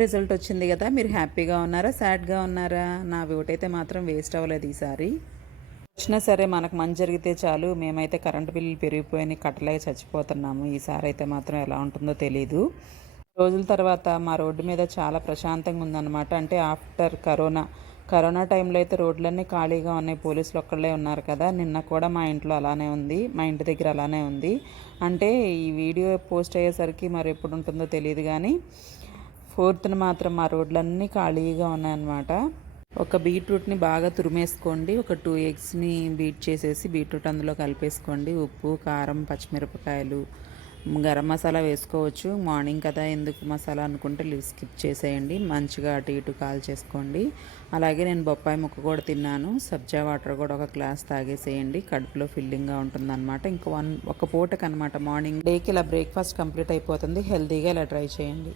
Result వచ్చింది కదా! మీరు హ్యాపీగా ఉన్నారా? సాడ్‌గా ఉన్నారా? నా ఓటైతే మాత్రం వేస్ట్ అవ్వలేదు ఈసారి. వచ్చినా సరే మనకు మంచి జరిగితే చాలు. మేమైతే కరెంట్ బిల్లులు పెరిగిపోయినాయి కట్టలేక చచ్చిపోతున్నాము. ఈసారైతే మాత్రం ఎలా ఉంటుందో తెలీదు. రోజుల తర్వాత మా రోడ్డు మీద చాలా ప్రశాంతంగా ఉందన్నమాట. అంటే ఆఫ్టర్ కరోనా టైంలో అయితే రోడ్లన్నీ ఖాళీగా ఉన్నాయి. పోలీసులు ఒక్కళ్ళే ఉన్నారు కదా! నిన్న కూడా మా ఇంట్లో అలానే ఉంది. మా ఇంటి దగ్గర అలానే ఉంది. అంటే ఈ వీడియో పోస్ట్ అయ్యేసరికి మరి ఎప్పుడు ఉంటుందో తెలీదు గానీ 4థ్ మాత్రం మా రోడ్లన్నీ ఖాళీగా ఉన్నాయన్నమాట. ఒక బీట్రూట్‌ని బాగా తురిమేసుకోండి. ఒక 2 ఎగ్స్‌ని బీట్ చేసేసి బీట్రూట్ అందులో కలిపేసుకోండి. ఉప్పు, కారం, పచ్చిమిరపకాయలు, గరం మసాలా వేసుకోవచ్చు. మార్నింగ్ కదా ఎందుకు మసాలా అనుకుంటే స్కిప్ చేసేయండి. మంచిగా అటు ఇటు కాల్చేసుకోండి. అలాగే నేను బొప్పాయి ముక్క కూడా తిన్నాను. సబ్జా వాటర్ కూడా ఒక గ్లాస్ తాగేసేయండి. కడుపులో ఫిల్లింగ్‌గా ఉంటుందన్నమాట. ఒక పూటకనమాట మార్నింగ్ డేకి ఇలా బ్రేక్‌ఫాస్ట్ కంప్లీట్ అయిపోతుంది. హెల్తీగా ఇలా ట్రై చేయండి.